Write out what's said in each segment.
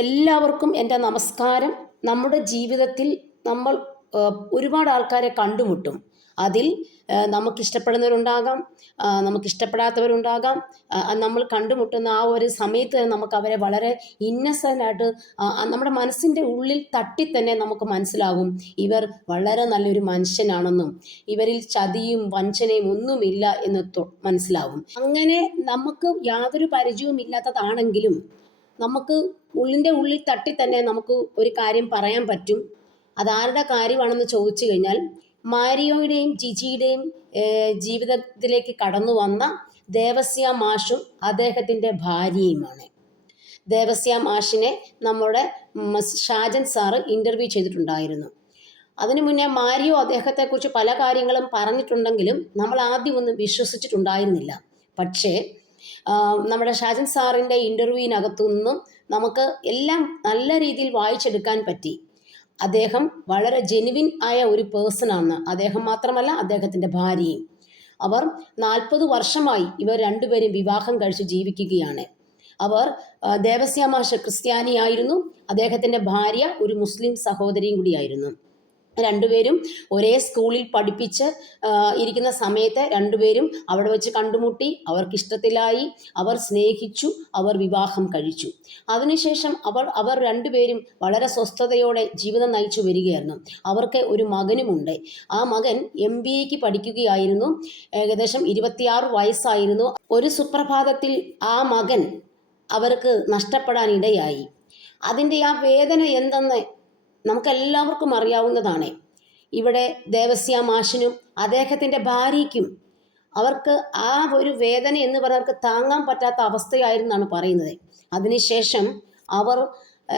എല്ലാവർക്കും എന്റെ നമസ്കാരം. നമ്മുടെ ജീവിതത്തിൽ നമ്മൾ ഒരുപാട് ആൾക്കാരെ കണ്ടുമുട്ടും. അതിൽ നമുക്കിഷ്ടപ്പെടുന്നവരുണ്ടാകാം നമുക്കിഷ്ടപ്പെടാത്തവരുണ്ടാകാം. നമ്മൾ കണ്ടുമുട്ടുന്ന ആ ഒരു സമയത്ത് തന്നെ നമുക്ക് അവരെ വളരെ ഇന്നസെന്റ് ആയിട്ട് ആ, ആ, നമ്മുടെ മനസ്സിന്റെ ഉള്ളിൽ തട്ടി തന്നെ നമുക്ക് മനസ്സിലാകും. ഇവർ വളരെ നല്ലൊരു മനുഷ്യനാണെന്നും ഇവരിൽ ചതിയും വഞ്ചനയും ഒന്നുമില്ല എന്ന് മനസ്സിലാവും അങ്ങനെ നമുക്ക് യാതൊരു പരിചയവും ഇല്ലാത്തതാണെങ്കിലും നമുക്ക് ഉള്ളിന്റെ ഉള്ളിൽ തട്ടി തന്നെ നമുക്ക് ഒരു കാര്യം പറയാൻ പറ്റും. അതാരുടെ കാര്യമാണെന്ന് ചോദിച്ചു കഴിഞ്ഞാൽ മാരിയോയുടെയും ജിജിയുടെയും ജീവിതത്തിലേക്ക് കടന്നു വന്ന ദേവസ്യ മാഷും അദ്ദേഹത്തിന്റെ ഭാര്യയുമാണ്. ദേവസ്യ മാഷിനെ നമ്മുടെ ഷാജൻ സാറ് ഇന്റർവ്യൂ ചെയ്തിട്ടുണ്ടായിരുന്നു. അതിനു മുന്നേ മാരിയോ അദ്ദേഹത്തെക്കുറിച്ച് പല കാര്യങ്ങളും പറഞ്ഞിട്ടുണ്ടെങ്കിലും നമ്മൾ ആദ്യമൊന്നും വിശ്വസിച്ചിട്ടുണ്ടായിരുന്നില്ല. പക്ഷേ നമ്മുടെ ഷാജൻ സാറിന്റെ ഇന്റർവ്യൂവിനകത്തു നിന്നും നമുക്ക് എല്ലാം നല്ല രീതിയിൽ വായിച്ചെടുക്കാൻ പറ്റി. അദ്ദേഹം വളരെ ജെനുവിൻ ആയ ഒരു പേഴ്സണാണ് അദ്ദേഹം മാത്രമല്ല അദ്ദേഹത്തിന്റെ ഭാര്യയും. അവർ നാൽപ്പത് വർഷമായി ഇവർ രണ്ടുപേരും വിവാഹം കഴിച്ച് ജീവിക്കുകയാണ്. അവർ ദേവസ്യാമാഷ ദേവസ്യ മാഷ് ക്രിസ്ത്യാനിയായിരുന്നു. അദ്ദേഹത്തിന്റെ ഭാര്യ ഒരു മുസ്ലിം സഹോദരിയും കൂടിയായിരുന്നു. രണ്ടുപേരും ഒരേ സ്കൂളിൽ പഠിപ്പിച്ച് ഇരിക്കുന്ന സമയത്ത് രണ്ടുപേരും അവിടെ വെച്ച് കണ്ടുമുട്ടി. അവർക്ക് അവർക്കിഷ്ടത്തിലായി. അവർ സ്നേഹിച്ചു. അവർ വിവാഹം കഴിച്ചു. അതിനുശേഷം അവർ അവർ രണ്ടുപേരും വളരെ സ്വസ്ഥതയോടെ ജീവിതം നയിച്ചു വരികയായിരുന്നു. അവർക്ക് ഒരു മകനുമുണ്ട്. ആ മകൻ എം ബി എക്ക് പഠിക്കുകയായിരുന്നു. ഏകദേശം ഇരുപത്തിയാറ് വയസ്സായിരുന്നു. ഒരു സുപ്രഭാതത്തിൽ ആ മകൻ അവർക്ക് നഷ്ടപ്പെടാനിടയായി. അതിന്റെ ആ വേദന എന്തെന്ന് നമുക്കെല്ലാവർക്കും അറിയാവുന്നതാണ്. ഇവിടെ ദേവസ്യ മാഷിനും അദ്ദേഹത്തിന്റെ ഭാര്യയ്ക്കും അവർക്ക് ആ ഒരു വേദന എന്ന് പറഞ്ഞവർക്ക് താങ്ങാൻ പറ്റാത്ത അവസ്ഥയായിരുന്നാണ് പറയുന്നത്. അതിനുശേഷം അവർ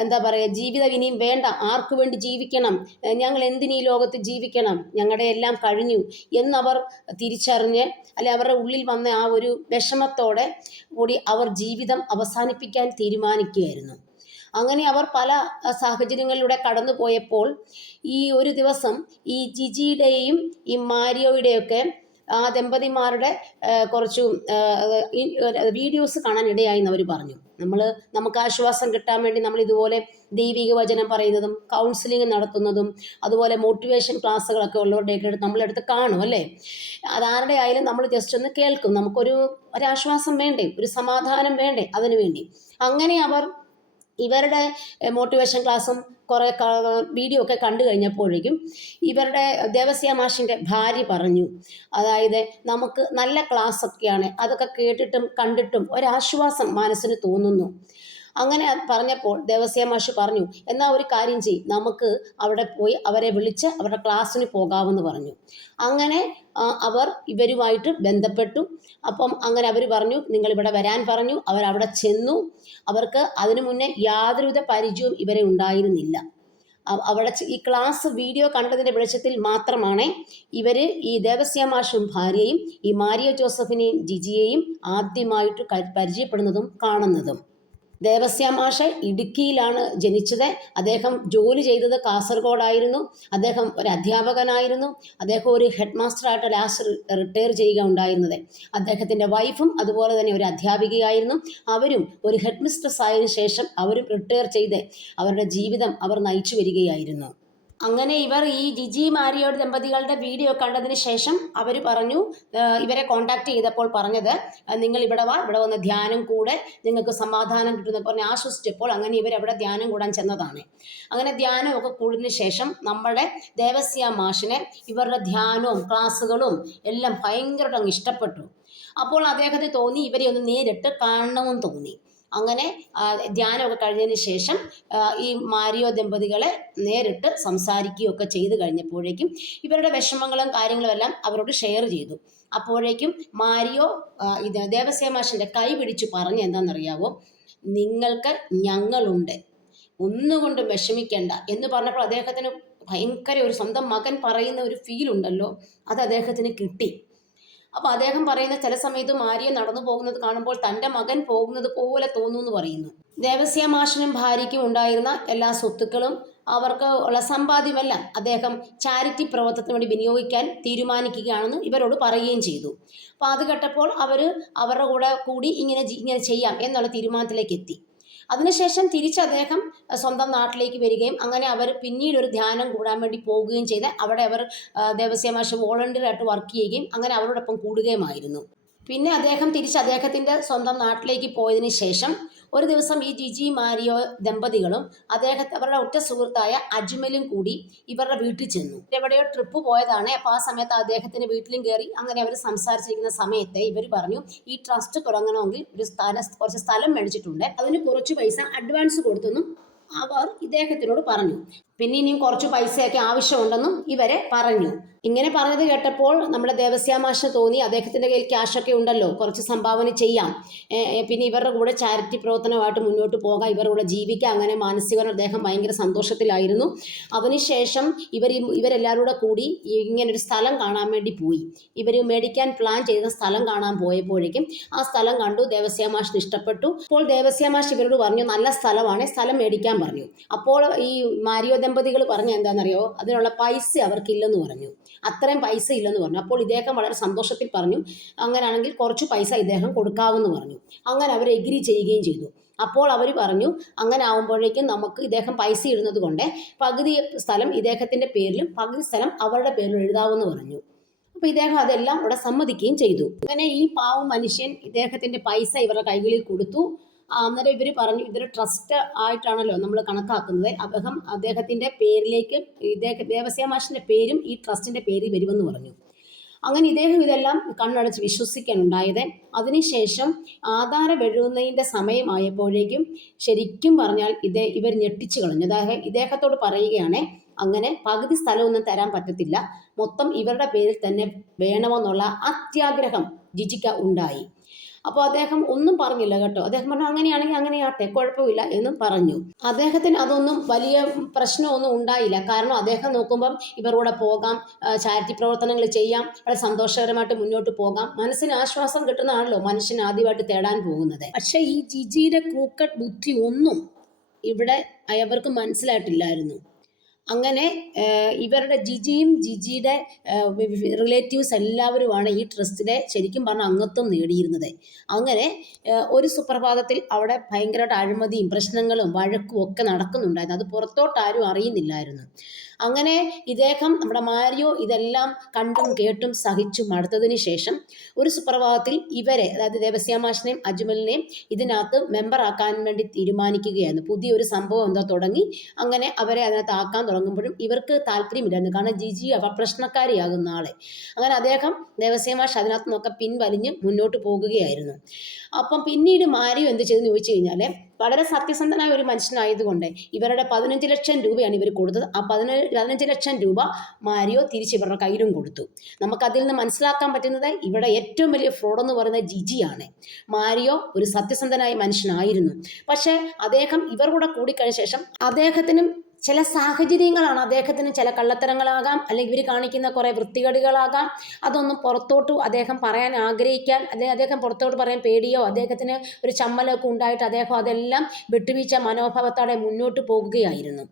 എന്താ പറയുക ജീവിതം ഇനിയും വേണ്ട ആർക്കു വേണ്ടി ജീവിക്കണം ഞങ്ങൾ എന്തിനീ ലോകത്ത് ജീവിക്കണം ഞങ്ങളുടെ എല്ലാം കഴിഞ്ഞു എന്നവർ തിരിച്ചറിഞ്ഞ് അല്ലെ അവരുടെ ഉള്ളിൽ വന്ന ആ ഒരു വിഷമത്തോടെ കൂടി അവർ ജീവിതം അവസാനിപ്പിക്കാൻ തീരുമാനിക്കുകയായിരുന്നു. അങ്ങനെ അവർ പല സാഹചര്യങ്ങളിലൂടെ കടന്നു പോയപ്പോൾ ഈ ഒരു ദിവസം ഈ ജിജിയുടെയും ഈ മാരിയോയുടെയൊക്കെ ആ ദമ്പതിമാരുടെ കുറച്ചു വീഡിയോസ് കാണാൻ ഇടയായി അവർ പറഞ്ഞു. നമ്മൾ നമുക്ക് ആശ്വാസം കിട്ടാൻ വേണ്ടി നമ്മൾ ഇതുപോലെ ദൈവിക വചനം പറയുന്നതും കൗൺസിലിംഗ് നടത്തുന്നതും അതുപോലെ മോട്ടിവേഷൻ ക്ലാസ്സുകളൊക്കെ ഉള്ളവരുടെയൊക്കെ നമ്മളെടുത്ത് കാണും അല്ലേ? അതാരുടെ ആയാലും നമ്മൾ ജസ്റ്റ് ഒന്ന് കേൾക്കും. നമുക്കൊരു ഒരാശ്വാസം വേണ്ടേ? ഒരു സമാധാനം വേണ്ടേ? അതിനു വേണ്ടി. അങ്ങനെ അവർ ഇവരുടെ മോട്ടിവേഷൻ ക്ലാസ്സും കുറേ വീഡിയോ ഒക്കെ കണ്ടു കഴിഞ്ഞപ്പോഴേക്കും ഇവരുടെ ദേവസ്യ മാഷിന്റെ ഭാര്യ പറഞ്ഞു അതായത് നമുക്ക് നല്ല ക്ലാസ് ഒക്കെയാണ് അതൊക്കെ കേട്ടിട്ടും കണ്ടിട്ടും ഒരാശ്വാസം മനസ്സിന് തോന്നുന്നു. അങ്ങനെ പറഞ്ഞപ്പോൾ ദേവസ്യ മാഷ് പറഞ്ഞു എന്നാൽ ഒരു കാര്യം ചെയ്യും നമുക്ക് അവിടെ പോയി അവരെ വിളിച്ച് അവരുടെ ക്ലാസ്സിന് പോകാമെന്ന് പറഞ്ഞു. അങ്ങനെ അവർ ഇവരുമായിട്ട് ബന്ധപ്പെട്ടു. അപ്പം അങ്ങനെ അവർ പറഞ്ഞു നിങ്ങൾ ഇവിടെ വരാൻ പറഞ്ഞു അവർ അവിടെ ചെന്നു. അവർക്ക് അതിനു മുന്നേ യാതൊരുവിധ പരിചയവും ഇവരെ ഉണ്ടായിരുന്നില്ല. അവ- അവിടെ ഈ ക്ലാസ് വീഡിയോ കണ്ടതിന്റെ വെളിച്ചത്തിൽ മാത്രമാണ് ഇവർ ഈ ദേവസ്യാമാഷും ഭാര്യയും ഈ മാരിയോ ജോസഫിനെയും ജിജിയെയും ആദ്യമായിട്ട് പരിചയപ്പെടുന്നതും കാണുന്നതും. ദേവസ്യ മാഷ് ഇടുക്കിയിലാണ് ജനിച്ചത്. അദ്ദേഹം ജോലി ചെയ്തത് കാസർഗോഡായിരുന്നു. അദ്ദേഹം ഒരു അധ്യാപകനായിരുന്നു. അദ്ദേഹം ഒരു ഹെഡ് മാസ്റ്ററായിട്ട് ലാസ്റ്റ് റിട്ടയർ ചെയ്യുക ഉണ്ടായിരുന്നത്. അദ്ദേഹത്തിന്റെ വൈഫും അതുപോലെ തന്നെ ഒരു അധ്യാപികയായിരുന്നു. അവരും ഒരു ഹെഡ് മിസ്ട്രസ് ആയതിനു ശേഷം അവരും റിട്ടയർ ചെയ്ത് അവരുടെ ജീവിതം അവർ നയിച്ചു വരികയായിരുന്നു. അങ്ങനെ ഇവർ ഈ ജിജി മാരിയോട് ദമ്പതികളുടെ വീഡിയോ കണ്ടതിന് ശേഷം അവർ പറഞ്ഞു ഇവരെ കോണ്ടാക്ട് ചെയ്തപ്പോൾ പറഞ്ഞത് നിങ്ങൾ ഇവിടെ വാ ഇവിടെ വന്ന് ധ്യാനം കൂടെ നിങ്ങൾക്ക് സമാധാനം കിട്ടുന്ന പറഞ്ഞ് ആശ്വസിച്ചപ്പോൾ അങ്ങനെ ഇവരവിടെ ധ്യാനം കൂടാൻ ചെന്നതാണ്. അങ്ങനെ ധ്യാനമൊക്കെ കൂടിയതിന് ശേഷം നമ്മുടെ ദേവസ്യ മാഷിനെ ഇവരുടെ ധ്യാനവും ക്ലാസ്സുകളും എല്ലാം ഭയങ്കരമായിട്ട് അങ്ങ് ഇഷ്ടപ്പെട്ടു. അപ്പോൾ അദ്ദേഹത്തെ തോന്നി ഇവരെ ഒന്ന് നേരിട്ട് കാണണമെന്ന് തോന്നി. അങ്ങനെ ധ്യാനമൊക്കെ കഴിഞ്ഞതിന് ശേഷം ഈ മാരിയോ ദമ്പതികളെ നേരിട്ട് സംസാരിക്കുകയൊക്കെ ചെയ്തു കഴിഞ്ഞപ്പോഴേക്കും ഇവരുടെ വിഷമങ്ങളും കാര്യങ്ങളും എല്ലാം അവരോട് ഷെയർ ചെയ്തു. അപ്പോഴേക്കും മാരിയോ ഇത് ദേവസ്യ മാഷിന്റെ കൈ പിടിച്ചു പറഞ്ഞ് എന്താണെന്നറിയാവോ? നിങ്ങൾക്ക് ഞങ്ങളുണ്ട്. ഒന്നുകൊണ്ടും വിഷമിക്കേണ്ട. എന്ന് പറഞ്ഞപ്പോൾ അദ്ദേഹത്തിന് ഭയങ്കര ഒരു സ്വന്തം മകൻ പറയുന്ന ഒരു ഫീൽ ഉണ്ടല്ലോ. അത് അദ്ദേഹത്തിന് കിട്ടി. അപ്പോൾ അദ്ദേഹം പറയുന്ന ചില സമയത്ത് മാരിയെ നടന്നു പോകുന്നത് കാണുമ്പോൾ തന്റെ മകൻ പോകുന്നത് പോലെ തോന്നുന്നു എന്ന് പറയുന്നു. ദേവസ്യ മാഷിനും ഭാര്യയ്ക്കും ഉണ്ടായിരുന്ന എല്ലാ സ്വത്തുക്കളും അവർക്ക് ഉള്ള സമ്പാദ്യമെല്ലാം അദ്ദേഹം ചാരിറ്റി പ്രവർത്തനത്തിന് വേണ്ടി വിനിയോഗിക്കാൻ തീരുമാനിക്കുകയാണെന്ന് ഇവരോട് പറയുകയും ചെയ്തു. അപ്പോൾ അത് കേട്ടപ്പോൾ അവർ അവരുടെ കൂടെ കൂടി ഇങ്ങനെ ഇങ്ങനെ ചെയ്യാം എന്നുള്ള തീരുമാനത്തിലേക്ക് എത്തി. അതിനുശേഷം തിരിച്ച് അദ്ദേഹം സ്വന്തം നാട്ടിലേക്ക് വരികയും അങ്ങനെ അവർ പിന്നീട് ഒരു ധ്യാനം കൂടാൻ വേണ്ടി പോവുകയും ചെയ്ത് അവിടെ അവർ ദേവസ്യ മാഷ് വോളണ്ടിയർ ആയിട്ട് വർക്ക് ചെയ്യുകയും അങ്ങനെ അവരോടൊപ്പം കൂടുകയുമായിരുന്നു. പിന്നെ അദ്ദേഹം തിരിച്ച് അദ്ദേഹത്തിന്റെ സ്വന്തം നാട്ടിലേക്ക് പോയതിനു ശേഷം ഒരു ദിവസം ഈ ജിജി മാരിയോ ദമ്പതികളും അദ്ദേഹത്തെ അവരുടെ ഒറ്റ സുഹൃത്തായ അജ്മലും കൂടി ഇവരുടെ വീട്ടിൽ ചെന്നു. എവിടെയോ ട്രിപ്പ് പോയതാണ്. അപ്പോൾ ആ സമയത്ത് അദ്ദേഹത്തിന്റെ വീട്ടിലും കയറി അങ്ങനെ അവർ സംസാരിച്ചിരിക്കുന്ന സമയത്ത് ഇവർ പറഞ്ഞു ഈ ട്രസ്റ്റ് തുടങ്ങണമെങ്കിൽ ഒരു സ്ഥലം കുറച്ച് സ്ഥലം മേടിച്ചിട്ടുണ്ട്. അതിന് കുറച്ച് പൈസ അഡ്വാൻസ് കൊടുത്തെന്നും അവർ ഇദ്ദേഹത്തിനോട് പറഞ്ഞു. പിന്നെ ഇനിയും കുറച്ച് പൈസയൊക്കെ ആവശ്യമുണ്ടെന്നും ഇവരെ പറഞ്ഞു. ഇങ്ങനെ പറഞ്ഞത് കേട്ടപ്പോൾ നമ്മുടെ ദേവസ്യാമാഷിന് തോന്നി അദ്ദേഹത്തിന്റെ കയ്യിൽ ക്യാഷൊക്കെ ഉണ്ടല്ലോ കുറച്ച് സംഭാവന ചെയ്യാം. പിന്നെ ഇവരുടെ കൂടെ ചാരിറ്റി പ്രവർത്തനമായിട്ട് മുന്നോട്ട് പോകാം ഇവരുടെ കൂടെ ജീവിക്കാം അങ്ങനെ മാനസികം അദ്ദേഹം ഭയങ്കര സന്തോഷത്തിലായിരുന്നു. അതിനുശേഷം ഇവർ ഇവരെല്ലാവരും കൂടെ കൂടി ഇങ്ങനൊരു സ്ഥലം കാണാൻ വേണ്ടി പോയി. ഇവർ മേടിക്കാൻ പ്ലാൻ ചെയ്ത സ്ഥലം കാണാൻ പോയപ്പോഴേക്കും ആ സ്ഥലം കണ്ടു ദേവസ്യാമാഷിന് ഇഷ്ടപ്പെട്ടു. അപ്പോൾ ദേവസ്യാമാഷ് ഇവരോട് പറഞ്ഞു നല്ല സ്ഥലമാണ് സ്ഥലം മേടിക്കാൻ പറഞ്ഞു. അപ്പോൾ ഈ മാരിയോ ദമ്പതികൾ പറഞ്ഞ എന്താണെന്നറിയോ? അതിനുള്ള പൈസ അവർക്കില്ലെന്ന് പറഞ്ഞു. അത്രയും പൈസ ഇല്ലെന്ന് പറഞ്ഞു. അപ്പോൾ ഇദ്ദേഹം വളരെ സന്തോഷത്തിൽ പറഞ്ഞു അങ്ങനെയാണെങ്കിൽ കുറച്ച് പൈസ ഇദ്ദേഹം കൊടുക്കാമെന്ന് പറഞ്ഞു. അങ്ങനെ അവർ എഗ്രി ചെയ്യുകയും ചെയ്തു. അപ്പോൾ അവർ പറഞ്ഞു അങ്ങനെ ആകുമ്പോഴേക്കും നമുക്ക് ഇദ്ദേഹം പൈസ ഇടുന്നത് കൊണ്ട് പകുതി സ്ഥലം ഇദ്ദേഹത്തിന്റെ പേരിലും പകുതി സ്ഥലം അവരുടെ പേരിലും എഴുതാമെന്ന് പറഞ്ഞു. അപ്പോൾ ഇദ്ദേഹം അതെല്ലാം ഇവിടെ സമ്മതിക്കുകയും ചെയ്തു. അങ്ങനെ ഈ പാവം മനുഷ്യൻ ഇദ്ദേഹത്തിന്റെ പൈസ ഇവരുടെ കൈകളിൽ കൊടുത്തു. അന്നേരം ഇവർ പറഞ്ഞു ഇതൊരു ട്രസ്റ്റ് ആയിട്ടാണല്ലോ നമ്മൾ കണക്കാക്കുന്നത്. അദ്ദേഹം അദ്ദേഹത്തിന്റെ പേരിലേക്ക് ഇദ്ദേഹം ദേവസ്യ മാഷിന്റെ പേരും ഈ ട്രസ്റ്റിന്റെ പേരിൽ വരുമെന്ന് പറഞ്ഞു. അങ്ങനെ ഇദ്ദേഹം ഇതെല്ലാം കണ്ണടച്ച് വിശ്വസിക്കാനുണ്ടായത്. അതിനുശേഷം ആധാരം എഴുതുന്നതിന്റെ സമയമായപ്പോഴേക്കും ശരിക്കും പറഞ്ഞാൽ ഇതേ ഇവർ ഞെട്ടിച്ചു കളഞ്ഞു. അതായത് ഇദ്ദേഹത്തോട് പറയുകയാണ് അങ്ങനെ പകുതി സ്ഥലമൊന്നും തരാൻ പറ്റത്തില്ല. മൊത്തം ഇവരുടെ പേരിൽ തന്നെ വേണമെന്നുള്ള അത്യാഗ്രഹം ജിജിക്ക ഉണ്ടായി. അപ്പോൾ അദ്ദേഹം ഒന്നും പറഞ്ഞില്ല കേട്ടോ. അദ്ദേഹം പറഞ്ഞു അങ്ങനെയാണെങ്കിൽ അങ്ങനെയാട്ടെ കുഴപ്പമില്ല എന്നും പറഞ്ഞു. അദ്ദേഹത്തിന് അതൊന്നും വലിയ പ്രശ്നമൊന്നും ഉണ്ടായില്ല. കാരണം അദ്ദേഹം നോക്കുമ്പം ഇവരുടെ പോകാം ചാരിറ്റി പ്രവർത്തനങ്ങൾ ചെയ്യാം വളരെ സന്തോഷകരമായിട്ട് മുന്നോട്ട് പോകാം. മനസ്സിന് ആശ്വാസം കിട്ടുന്നതാണല്ലോ മനുഷ്യൻ ആദ്യമായിട്ട് തേടാൻ പോകുന്നത്. പക്ഷേ ഈ ജിജിയുടെ ക്രൂക്കട്ട് ബുദ്ധി ഒന്നും ഇവിടെ അയവർക്ക് മനസ്സിലായിട്ടില്ലായിരുന്നു. അങ്ങനെ ഇവരുടെ ജിജിയും ജിജിയുടെ റിലേറ്റീവ്സ് എല്ലാവരുമാണ് ഈ ട്രസ്റ്റിലെ ശരിക്കും പറഞ്ഞ അംഗത്വം നേടിയിരുന്നത്. അങ്ങനെ ഒരു സുപ്രഭാതത്തിൽ അവിടെ ഭയങ്കരമായിട്ട് അഴിമതിയും പ്രശ്നങ്ങളും വഴക്കും ഒക്കെ നടക്കുന്നുണ്ടായിരുന്നു. അത് പുറത്തോട്ട് ആരും അറിയുന്നില്ലായിരുന്നു. അങ്ങനെ ഇദ്ദേഹം നമ്മുടെ മാരിയോ ഇതെല്ലാം കണ്ടും കേട്ടും സഹിച്ചും അടുത്തതിന് ശേഷം ഒരു സുപ്രഭാതത്തിൽ ഇവരെ അതായത് ദേവസ്യാമാഷിനെയും അജ്മലിനെയും ഇതിനകത്ത് മെമ്പറാക്കാൻ വേണ്ടി തീരുമാനിക്കുകയായിരുന്നു. പുതിയൊരു സംഭവം എന്തോ തുടങ്ങി അങ്ങനെ അവരെ അതിനകത്ത് ആക്കാൻ തുടങ്ങുമ്പോഴും ഇവർക്ക് താല്പര്യമില്ലായിരുന്നു. കാരണം ജിജി അവ പ്രശ്നക്കാരിയാകുന്ന ആളെ. അങ്ങനെ അദ്ദേഹം ദേവസ്യമാഷ് അതിനകത്ത് നിന്നൊക്കെ പിൻവലിഞ്ഞ് മുന്നോട്ട് പോകുകയായിരുന്നു. അപ്പം പിന്നീട് മാരിയോ എന്ത് ചെയ്തെന്ന് ചോദിച്ചു കഴിഞ്ഞാൽ വളരെ സത്യസന്ധനായ ഒരു മനുഷ്യനായതുകൊണ്ട് ഇവരുടെ പതിനഞ്ച് ലക്ഷം രൂപയാണ് ഇവർ കൊടുത്തത്. ആ പതിനഞ്ച് പതിനഞ്ച് ലക്ഷം രൂപ മാരിയോ തിരിച്ച് ഇവരുടെ കയ്യിലും കൊടുത്തു. നമുക്കതിൽ നിന്ന് മനസ്സിലാക്കാൻ പറ്റുന്നത് ഇവിടെ ഏറ്റവും വലിയ ഫ്രോഡ് എന്ന് പറയുന്നത് ജിജിയാണ്. മാരിയോ ഒരു സത്യസന്ധനായ മനുഷ്യനായിരുന്നു. പക്ഷേ അദ്ദേഹം ഇവർ കൂടെ കൂടിക്കഴിഞ്ഞ ശേഷം അദ്ദേഹത്തിനും ചില സാഹചര്യങ്ങളാണ് അദ്ദേഹത്തിന് ചില കള്ളത്തരങ്ങളാകാം അല്ലെങ്കിൽ ഇവർ കാണിക്കുന്ന കുറേ വൃത്തികേടുകളാകാം. അതൊന്നും പുറത്തോട്ട് അദ്ദേഹം പറയാൻ ആഗ്രഹിക്കാൻ അല്ലെങ്കിൽ അദ്ദേഹം പുറത്തോട്ട് പറയാൻ പേടിയോ അദ്ദേഹത്തിന് ഒരു ചമ്മലൊക്കെ ഉണ്ടായിട്ട് അദ്ദേഹം അതെല്ലാം വിട്ടുവീഴ്ച മനോഭാവത്തോടെ മുന്നോട്ട് പോകുകയായിരുന്നു.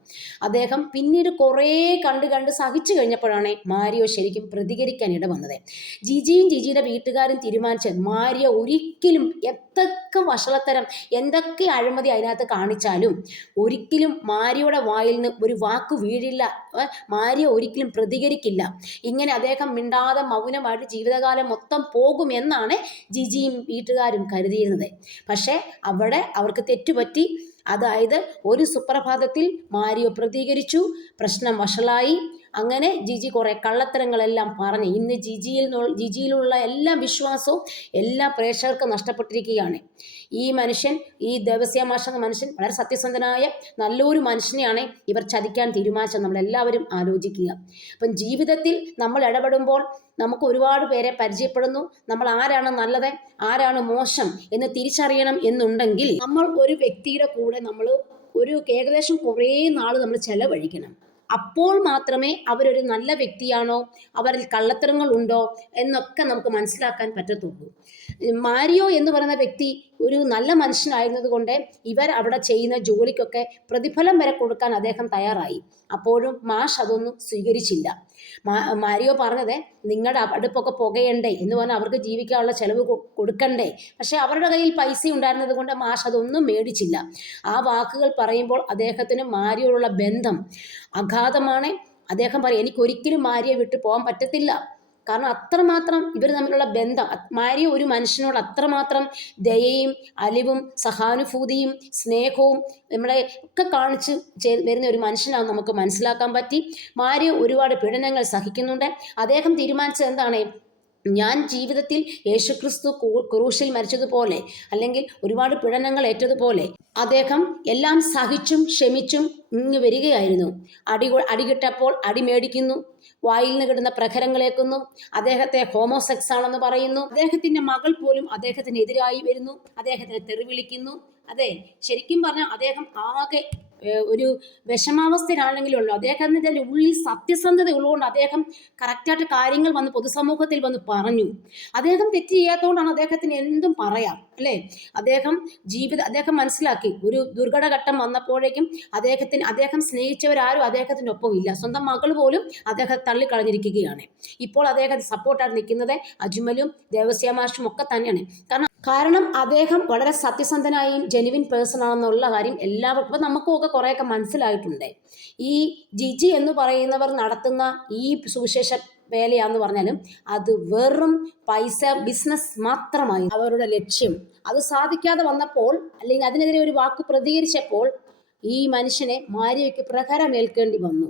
അദ്ദേഹം പിന്നീട് കുറേ കണ്ട് കണ്ട് സഹിച്ചു കഴിഞ്ഞപ്പോഴാണ് മാരിയോ ശരിക്കും പ്രതികരിക്കാൻ ഇട വന്നത്. ജിജിയും ജിജിയുടെ വീട്ടുകാരും തീരുമാനിച്ച് മാരിയോ ഒരിക്കലും എന്തൊക്കെ വഷളത്തരം എന്തൊക്കെ അഴിമതി അതിനകത്ത് കാണിച്ചാലും ഒരിക്കലും മാരിയുടെ വായിൽ നിന്ന് ഒരു വാക്ക് വീഴില്ല. മാരിയ ഒരിക്കലും പ്രതികരിക്കില്ല. ഇങ്ങനെ അദ്ദേഹം മിണ്ടാതെ മൗനമായിട്ട് ജീവിതകാലം മൊത്തം പോകുമെന്നാണ് ജിജിയും വീട്ടുകാരും കരുതിയിരുന്നത്. പക്ഷേ അവിടെ അവർക്ക് തെറ്റുപറ്റി അതായത് ഒരു സുപ്രഭാതത്തിൽ മാരിയോ പ്രതികരിച്ചു പ്രശ്നം വഷളായി. അങ്ങനെ ജിജി കുറേ കള്ളത്തരങ്ങളെല്ലാം പറഞ്ഞ് ഇന്ന് ജിജിയിൽ ജിജിയിലുള്ള എല്ലാ വിശ്വാസവും എല്ലാ പ്രേക്ഷകർക്കും നഷ്ടപ്പെട്ടിരിക്കുകയാണ്. ഈ മനുഷ്യൻ ഈ ദേവസ്യ മാഷ എന്ന മനുഷ്യൻ വളരെ സത്യസന്ധനായ നല്ലൊരു മനുഷ്യനെയാണ് ഇവർ ചതിക്കാൻ തീരുമാനിച്ചത്. നമ്മളെല്ലാവരും ആലോചിക്കുക. അപ്പം ജീവിതത്തിൽ നമ്മൾ ഇടപെടുമ്പോൾ നമുക്ക് ഒരുപാട് പേരെ പരിചയപ്പെടുന്നു. നമ്മൾ ആരാണ് നല്ലത് ആരാണ് മോശം എന്ന് തിരിച്ചറിയണം എന്നുണ്ടെങ്കിൽ നമ്മൾ ഒരു വ്യക്തിയുടെ കൂടെ നമ്മൾ ഒരു ഏകദേശം കുറേ നാൾ നമ്മൾ ചെലവഴിക്കണം. അപ്പോൾ മാത്രമേ അവരൊരു നല്ല വ്യക്തിയാണോ അവരിൽ കള്ളത്തരങ്ങൾ ഉണ്ടോ എന്നൊക്കെ നമുക്ക് മനസ്സിലാക്കാൻ പറ്റത്തുള്ളൂ. മാരിയോ എന്ന് പറയുന്ന വ്യക്തി ഒരു നല്ല മനുഷ്യനായിരുന്നത് കൊണ്ട് ഇവർ അവിടെ ചെയ്യുന്ന ജോലിക്കൊക്കെ പ്രതിഫലം വരെ കൊടുക്കാൻ അദ്ദേഹം തയ്യാറായി. അപ്പോഴും മാഷ് അതൊന്നും സ്വീകരിച്ചില്ല. മാരിയോ പറഞ്ഞത് നിങ്ങളുടെ അടുപ്പൊക്കെ പുകയണ്ടേ? എന്ന് പറഞ്ഞാൽ അവർക്ക് ജീവിക്കാനുള്ള ചെലവ് കൊടുക്കണ്ടേ? പക്ഷെ അവരുടെ കയ്യിൽ പൈസ ഉണ്ടായിരുന്നത് കൊണ്ട് മാഷ് അതൊന്നും മേടിച്ചില്ല. ആ വാക്കുകൾ പറയുമ്പോൾ അദ്ദേഹത്തിന് മാരിയോടുള്ള ബന്ധം അഗാധമാണ്. അദ്ദേഹം പറയും എനിക്ക് ഒരിക്കലും മാരിയെ വിട്ടു പോകാൻ പറ്റത്തില്ല. കാരണം അത്രമാത്രം ഇവർ തമ്മിലുള്ള ബന്ധം മാരിയ ഒരു മനുഷ്യനോട് അത്രമാത്രം ദയയും അലിവും സഹാനുഭൂതിയും സ്നേഹവും നമ്മളെ ഒക്കെ കാണിച്ച് വരുന്ന ഒരു മനുഷ്യനാണ് നമുക്ക് മനസ്സിലാക്കാൻ പറ്റി. മാരിയ ഒരുപാട് പീഡനങ്ങൾ സഹിക്കുന്നുണ്ട്. അദ്ദേഹം തീരുമാനിച്ചത് എന്താണ്? ഞാൻ ജീവിതത്തിൽ യേശുക്രിസ്തു ക്രൂശിൽ മരിച്ചതുപോലെ അല്ലെങ്കിൽ ഒരുപാട് പീഡനങ്ങൾ ഏറ്റതുപോലെ അദ്ദേഹം എല്ലാം സഹിച്ചും ക്ഷമിച്ചും ഇങ്ങ് വരികയായിരുന്നു. അടി അടികിട്ടപ്പോൾ അടി കിട്ടപ്പോൾ അടി മേടിക്കുന്നു വായിൽ നിന്ന് കിട്ടുന്ന പ്രഖരങ്ങളേക്കുന്നു അദ്ദേഹത്തെ ഹോമോസെക്സ് ആണെന്ന് പറയുന്നു അദ്ദേഹത്തിന്റെ മകൾ പോലും അദ്ദേഹത്തിനെതിരായി വരുന്നു അദ്ദേഹത്തിനെ തെറിവിളിക്കുന്നു. അതെ ശരിക്കും പറഞ്ഞാൽ അദ്ദേഹം ആകെ ഒരു വിഷമാവസ്ഥയിലാണെങ്കിലുള്ളൂ അദ്ദേഹത്തിന്റെ ഉള്ളിൽ സത്യസന്ധത ഉള്ളതുകൊണ്ട് അദ്ദേഹം കറക്റ്റായിട്ട് കാര്യങ്ങൾ വന്ന് പൊതുസമൂഹത്തിൽ വന്ന് പറഞ്ഞു. അദ്ദേഹം തെറ്റ് ചെയ്യാത്തതുകൊണ്ടാണ് അദ്ദേഹത്തിന് എന്തും പറയാം അല്ലേ? അദ്ദേഹം ജീവിത അദ്ദേഹം മനസ്സിലാക്കി. ഒരു ദുർഘടഘട്ടം വന്നപ്പോഴേക്കും അദ്ദേഹത്തിന് അദ്ദേഹം സ്നേഹിച്ചവരാരും അദ്ദേഹത്തിന്റെ ഒപ്പം ഇല്ല സ്വന്തം മകൾ പോലും അദ്ദേഹം തള്ളിക്കളഞ്ഞിരിക്കുകയാണ്. ഇപ്പോൾ അദ്ദേഹം സപ്പോർട്ടായിട്ട് നിൽക്കുന്നത് അജ്മലും ദേവസ്യാമാഷും ഒക്കെ തന്നെയാണ്. കാരണം കാരണം അദ്ദേഹം വളരെ സത്യസന്ധനായും ജെനുവിൻ പേഴ്സൺ ആണെന്നുള്ള കാര്യം എല്ലാവർക്കും ഇപ്പം നമുക്കുമൊക്കെ കുറേയൊക്കെ മനസ്സിലായിട്ടുണ്ട്. ഈ ജിജി എന്ന് പറയുന്നവർ നടത്തുന്ന ഈ സുവിശേഷ വേലയാന്ന് പറഞ്ഞാലും അത് വെറും പൈസ ബിസിനസ് മാത്രമായി. അവരുടെ ലക്ഷ്യം. അത് സാധിക്കാതെ വന്നപ്പോൾ അല്ലെങ്കിൽ അതിനെതിരെ ഒരു വാക്ക് പ്രതികരിച്ചപ്പോൾ ഈ മനുഷ്യനെ മാരിയയ്ക്ക് പ്രഹരമേൽക്കേണ്ടി വന്നു.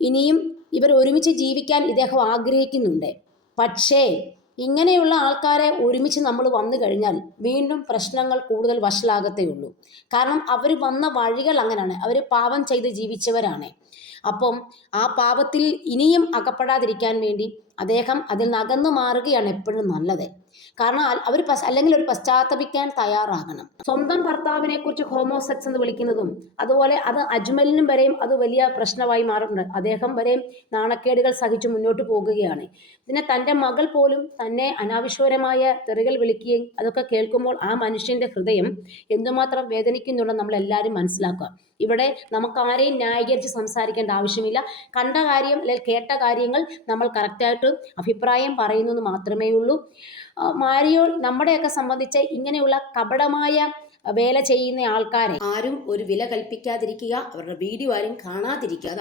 ഇനിയും ഇവർ ഒരുമിച്ച് ജീവിക്കാൻ ഇദ്ദേഹം ആഗ്രഹിക്കുന്നുണ്ട്. പക്ഷേ ഇങ്ങനെയുള്ള ആൾക്കാരെ ഒരുമിച്ച് നമ്മൾ വന്നു കഴിഞ്ഞാൽ വീണ്ടും പ്രശ്നങ്ങൾ കൂടുതൽ വഷളാകത്തേ ഉള്ളൂ. കാരണം അവർ വന്ന വഴികൾ അങ്ങനെയാണ്. അവർ പാപം ചെയ്ത് ജീവിച്ചവരാണ്. അപ്പം ആ പാപത്തിൽ ഇനിയും അകപ്പെടാതിരിക്കാൻ വേണ്ടി അദ്ദേഹം അതിൽ നിന്ന് അകന്നു മാറുകയാണ് എപ്പോഴും നല്ലത്. കാരണം അവർ അല്ലെങ്കിൽ ഒരു പശ്ചാത്തപിക്കാൻ തയ്യാറാകണം. സ്വന്തം ഭർത്താവിനെ കുറിച്ച് ഹോമോസെക്സ് എന്ന് വിളിക്കുന്നതും അതുപോലെ അത് അജ്മലിനും വരെയും അത് വലിയ പ്രശ്നമായി മാറുന്നുണ്ട്. അദ്ദേഹം വരെയും നാണക്കേടുകൾ സഹിച്ച് മുന്നോട്ട് പോകുകയാണ്. പിന്നെ തന്റെ മകൾ പോലും തന്നെ അനാവശ്യകരമായ തെറികൾ വിളിക്കുകയും അതൊക്കെ കേൾക്കുമ്പോൾ ആ മനുഷ്യന്റെ ഹൃദയം എന്തുമാത്രം വേദനിക്കുന്നുണ്ടെന്ന് നമ്മൾ എല്ലാവരും മനസ്സിലാക്കുക. ഇവിടെ നമുക്ക് ആരെയും ന്യായീകരിച്ച് സംസാരിക്കേണ്ട ആവശ്യമില്ല. കണ്ട കാര്യം അല്ലെങ്കിൽ കേട്ട കാര്യങ്ങൾ നമ്മൾ കറക്റ്റായിട്ട് അഭിപ്രായം പറയുന്നു മാത്രമേ ഉള്ളൂ. ആ, മാരിയോ നമ്മുടെയൊക്കെ സംബന്ധിച്ച് ഇങ്ങനെയുള്ള കപടമായ വേല ചെയ്യുന്ന ആൾക്കാരെ ആരും ഒരു വില കൽപ്പിക്കാതിരിക്കുക അവരുടെ വീഡിയോ ആരും കാണാതിരിക്കുക.